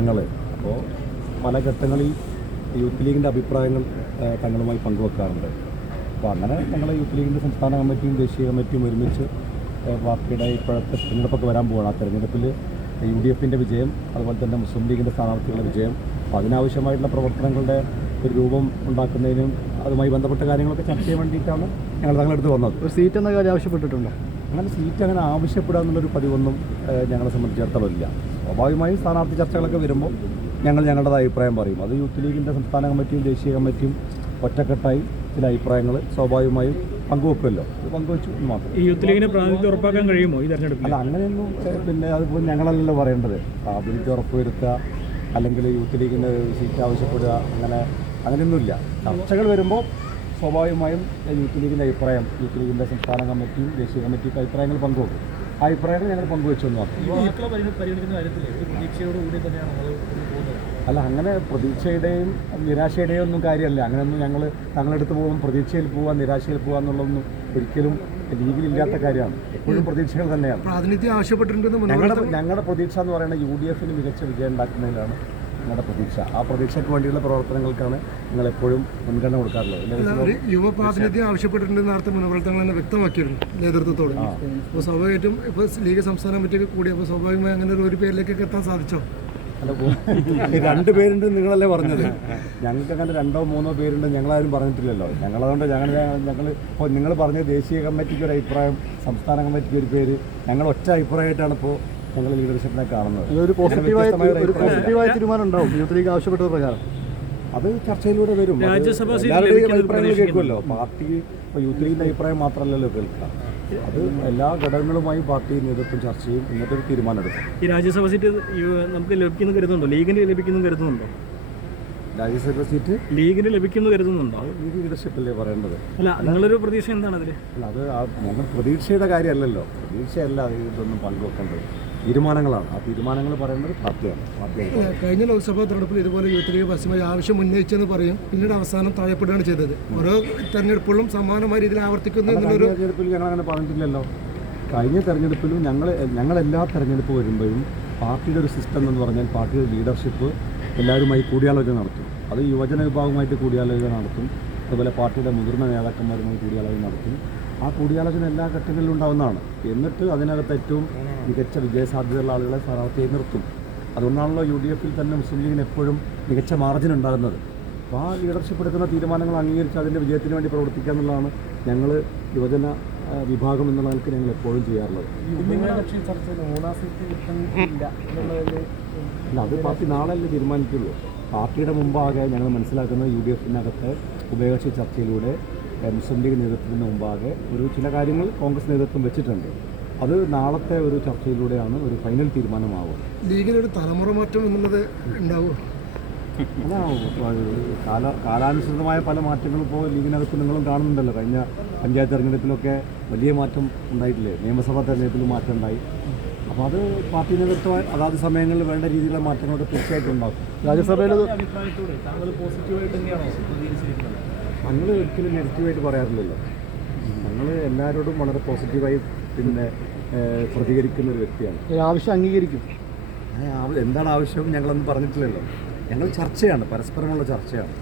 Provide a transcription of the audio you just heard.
ഘട്ടങ്ങൾ. അപ്പോൾ പല ഘട്ടങ്ങളിൽ യൂത്ത് ലീഗിന്റെ അഭിപ്രായങ്ങൾ തങ്ങളുമായി പങ്കുവെക്കാറുണ്ട്. അപ്പോൾ അങ്ങനെ ഞങ്ങൾ യൂത്ത് ലീഗിന്റെ സംസ്ഥാന കമ്മിറ്റിയും ദേശീയ കമ്മിറ്റിയും ഒരുമിച്ച് പാർട്ടിയുടെ ഇപ്പോഴത്തെ തിരഞ്ഞെടുപ്പൊക്കെ വരാൻ പോവുകയാണ് ആ തിരഞ്ഞെടുപ്പിൽ യു ഡി എഫിന്റെ വിജയം അതുപോലെ തന്നെ മുസ്ലിം ലീഗിന്റെ സ്ഥാനാർത്ഥികളുടെ വിജയം അപ്പോൾ അതിനാവശ്യമായിട്ടുള്ള പ്രവർത്തനങ്ങളുടെ ഒരു രൂപം ഉണ്ടാക്കുന്നതിനും അതുമായി ബന്ധപ്പെട്ട കാര്യങ്ങളൊക്കെ ചർച്ച ചെയ്യാൻ വേണ്ടിയിട്ടാണ് ഞങ്ങൾ തങ്ങളെടുത്ത് വന്നത്. ഒരു സീറ്റ് എന്ന കാര്യം ആവശ്യപ്പെട്ടിട്ടുണ്ട്? അങ്ങനെ സീറ്റ് അങ്ങനെ ആവശ്യപ്പെടുക എന്നുള്ളൊരു പതിവൊന്നും ഞങ്ങളെ സംബന്ധിച്ചിടത്തോളം ഇല്ല. സ്വാഭാവികമായും സ്ഥാനാർത്ഥി ചർച്ചകളൊക്കെ വരുമ്പോൾ ഞങ്ങൾ ഞങ്ങളുടെ അഭിപ്രായം പറയും. അത് യൂത്ത് ലീഗിന്റെ സംസ്ഥാന കമ്മിറ്റിയും ദേശീയ കമ്മിറ്റിയും ഒറ്റക്കെട്ടായി ചില അഭിപ്രായങ്ങൾ സ്വാഭാവികമായും പങ്കുവെക്കുമല്ലോ. അത് പങ്കുവെച്ചു മാത്രം. ഈ യൂത്ത് ലീഗിന് പ്രാതിനിധ്യം ഉറപ്പാക്കാൻ കഴിയുമോ ഈ തെരഞ്ഞെടുപ്പിൽ? അല്ല അങ്ങനെയൊന്നും പിന്നെ അതിപ്പോൾ ഞങ്ങളല്ലല്ലോ പറയേണ്ടത്. പ്രാതിനിധ്യം ഉറപ്പുവരുത്തുക അല്ലെങ്കിൽ യൂത്ത് ലീഗിന് സീറ്റ് ആവശ്യപ്പെടുക അങ്ങനെ അങ്ങനെയൊന്നുമില്ല. ചർച്ചകൾ വരുമ്പോൾ സ്വാഭാവികമായും യൂത്ത് ലീഗിന്റെ അഭിപ്രായം യൂത്ത് ലീഗിന്റെ സംസ്ഥാന കമ്മിറ്റിയും ദേശീയ കമ്മിറ്റിയും അഭിപ്രായങ്ങൾ പങ്കുവെക്കും. അഭിപ്രായങ്ങൾ ഞങ്ങൾ പങ്കുവെച്ചു അല്ല അങ്ങനെ പ്രതീക്ഷയുടെയും നിരാശയുടെയും ഒന്നും കാര്യമല്ല. അങ്ങനെയൊന്നും ഞങ്ങൾ തങ്ങളെടുത്ത് പോകും പ്രതീക്ഷയിൽ പോകാം നിരാശയിൽ പോകാം എന്നുള്ളതൊന്നും ഒരിക്കലും ലീഗിലില്ലാത്ത കാര്യമാണ്. എപ്പോഴും പ്രതീക്ഷകൾ തന്നെയാണ്. ഞങ്ങളുടെ ഞങ്ങളുടെ പ്രതീക്ഷ എന്ന് പറയുന്നത് യു ഡി എഫിന് മികച്ച വിജയം ഉണ്ടാക്കുന്നതിലാണ്. ഞങ്ങളുടെ പ്രതീക്ഷ. ആ പ്രതീക്ഷയ്ക്ക് വേണ്ടിയുള്ള പ്രവർത്തനങ്ങൾക്കാണ് നിങ്ങൾ എപ്പോഴും മുൻഗണന കൊടുക്കാറുള്ളത്. യുവ പ്രാതിനിധ്യം ആവശ്യപ്പെട്ടിട്ടുണ്ടെന്ന് നേരത്തെ മുൻപ്രവർത്തനങ്ങൾ തന്നെ വ്യക്തമാക്കിയിരുന്നു നേതൃത്വത്തോട്. അപ്പോൾ സ്വാഭാവികമായിട്ടും ഇപ്പോൾ ലീഗ് സംസ്ഥാന കമ്മിറ്റിയൊക്കെ കൂടി അപ്പോൾ സ്വാഭാവികമായി അങ്ങനെ ഒരു- ഒരു പേരിലേക്കൊക്കെ എത്താൻ സാധിച്ചോ? രണ്ട് പേരുണ്ട് നിങ്ങളല്ലേ പറഞ്ഞത്? ഞങ്ങൾക്ക് അങ്ങനെ രണ്ടോ മൂന്നോ പേരുണ്ട് ഞങ്ങളാരും പറഞ്ഞിട്ടില്ലല്ലോ. ഞങ്ങളതുകൊണ്ട് ഞങ്ങൾ ഞങ്ങൾ ഇപ്പോൾ നിങ്ങൾ പറഞ്ഞ ദേശീയ കമ്മിറ്റിക്ക് ഒരു അഭിപ്രായം സംസ്ഥാന കമ്മിറ്റിക്ക് ഒരു പേര് ഞങ്ങൾ ഒറ്റ അഭിപ്രായമായിട്ടാണ് ഇപ്പോൾ ഞങ്ങൾ ലീഡർഷിപ്പിനെ കാണുന്നത്. ഒരു പോസിറ്റീവായ ഒരു പോസിറ്റീവായ തീരുമാനം ഉണ്ടാവും. യൂത്ത് ലീഗ് ആവശ്യപ്പെട്ട പ്രകാരം. അത് ചർച്ചയിലൂടെ വരും. രാജ്യസഭാ സീറ്റ് എല്ലാവരുടെയും അഭിപ്രായങ്ങൾ കേൾക്കുമല്ലോ. പാർട്ടി യൂത്ത് ലീഗിന്റെ അഭിപ്രായം മാത്രമല്ലല്ലോ കേൾക്കുക. അത് എല്ലാ ഘടകങ്ങളുമായി പാർട്ടി നേതൃത്വം ചർച്ച ചെയ്യും. എന്നിട്ട് ഒരു തീരുമാനമെടുക്കും ഈ രാജ്യസഭ സീറ്റ് നമുക്ക് ലഭിക്കുന്നു കരുതുന്നുണ്ടോ? ലീഗിന് ലഭിക്കുന്നു കരുതുന്നുണ്ടോ? രാജ്യസഭ സീറ്റ്? ലീഗിന് ലഭിക്കുന്നു കരുതുന്നുണ്ടോ? ലീഗ് ലീഡർഷിപ്പല്ലേ പറയേണ്ടത്? അല്ല നിങ്ങളൊരു പ്രതീക്ഷ എന്താണ് അതിൽ അല്ല അത് ഞങ്ങൾ പ്രതീക്ഷയുടെ കാര്യമല്ലല്ലോ. പ്രതീക്ഷയല്ല ഇതൊന്നും പങ്കുവെക്കേണ്ടത്. തീരുമാനങ്ങളാണ്. ആ തീരുമാനങ്ങൾ പറയുന്നത് പാർട്ടിയാണ്. പാർട്ടിയാണ് കഴിഞ്ഞ ലോക്സഭാ തെരഞ്ഞെടുപ്പിൽ ഇതുപോലെ യൂത്ത് ലീഗ് പരസ്യമായി ആവശ്യം ഉന്നയിച്ചെന്ന് പറയും. പിന്നീട് അവസാനം താഴെപ്പെടുകയാണ് ചെയ്തത്. ഓരോ തെരഞ്ഞെടുപ്പുകളും സമാനമായ രീതിയിൽ ആവർത്തിക്കുന്നു എന്നുള്ളൊരു തെരഞ്ഞെടുപ്പിൽ ഞങ്ങൾ അങ്ങനെ പറഞ്ഞിട്ടില്ലല്ലോ. കഴിഞ്ഞ തെരഞ്ഞെടുപ്പിലും ഞങ്ങൾ ഞങ്ങളെല്ലാ തെരഞ്ഞെടുപ്പ് വരുമ്പോഴും പാർട്ടിയുടെ ഒരു സിസ്റ്റം എന്ന് പറഞ്ഞാൽ പാർട്ടിയുടെ ലീഡർഷിപ്പ് എല്ലാവരുമായി കൂടിയാലോചന നടത്തും. അത് യുവജന വിഭാഗമായിട്ട് കൂടിയാലോചന നടത്തും. അതുപോലെ പാർട്ടിയുടെ മുതിർന്ന നേതാക്കന്മാരുമായി കൂടിയാലോചന നടത്തും. ആ കൂടിയാലോചന എല്ലാ ഘട്ടങ്ങളിലും ഉണ്ടാവുന്നതാണ്. എന്നിട്ട് അതിനകത്ത് ഏറ്റവും മികച്ച വിജയസാധ്യതയുള്ള ആളുകളെ സ്ഥാനാർത്ഥിയായി നിർത്തും. അതുകൊണ്ടാണല്ലോ യു ഡി എഫിൽ തന്നെ മുസ്ലിം ലീഗിന് എപ്പോഴും മികച്ച മാർജിൻ ഉണ്ടാകുന്നത്. അപ്പോൾ ആ ലീഡർഷിപ്പ് എടുക്കുന്ന തീരുമാനങ്ങൾ അംഗീകരിച്ച് അതിന്റെ വിജയത്തിന് വേണ്ടി പ്രവർത്തിക്കുക എന്നുള്ളതാണ് ഞങ്ങൾ യുവജന വിഭാഗം എന്നുള്ള നിലയ്ക്ക് ഞങ്ങൾ എപ്പോഴും ചെയ്യാറുള്ളത്. അല്ല അത് പാർട്ടി നാളെയല്ലേ തീരുമാനിക്കുള്ളൂ. പാർട്ടിയുടെ മുമ്പാകെ ഞങ്ങൾ മനസ്സിലാക്കുന്നത് യു ഡി എഫിനകത്തെ ഉഭയകക്ഷി ചർച്ചയിലൂടെ മുസ്ലിം ലീഗ് നേതൃത്വത്തിന് മുമ്പാകെ ഒരു ചില കാര്യങ്ങൾ കോൺഗ്രസ് നേതൃത്വം വെച്ചിട്ടുണ്ട്. അത് നാളത്തെ ഒരു ചർച്ചയിലൂടെയാണ് ഒരു ഫൈനൽ തീരുമാനമാവുക. ലീഗിനൊരു തലമുറ മാറ്റം എന്നുള്ളത് അത് കാല കാലാനുസൃതമായ പല മാറ്റങ്ങളും ഇപ്പോൾ ലീഗിനകത്ത് നിങ്ങളും കാണുന്നുണ്ടല്ലോ. കഴിഞ്ഞ പഞ്ചായത്ത് തെരഞ്ഞെടുപ്പിലൊക്കെ വലിയ മാറ്റം ഉണ്ടായിട്ടില്ലേ? നിയമസഭാ തെരഞ്ഞെടുപ്പിൽ മാറ്റം ഉണ്ടായി. അപ്പോൾ അത് പാർട്ടി നേതൃത്വം അതാത് സമയങ്ങളിൽ വേണ്ട രീതിയിലുള്ള മാറ്റങ്ങളൊക്കെ തീർച്ചയായിട്ടും ഉണ്ടാകും. രാജ്യസഭയിൽ താങ്കൾ പോസിറ്റീവായിട്ട് തന്നെയാണോ പ്രതികരിച്ചിരിക്കുന്നത്? ഞങ്ങൾ ഒരിക്കലും നെഗറ്റീവായിട്ട് പറയാറില്ലല്ലോ. ഞങ്ങൾ എല്ലാവരോടും വളരെ പോസിറ്റീവായി പിന്നെ പ്രതികരിക്കുന്ന ഒരു വ്യക്തിയാണ്. ആവശ്യം അംഗീകരിക്കും. എന്താണ് ആവശ്യം? ഞങ്ങളൊന്നും പറഞ്ഞിട്ടില്ലല്ലോ. ഞങ്ങൾ ചർച്ചയാണ് പരസ്പരമുള്ള ചർച്ചയാണ്.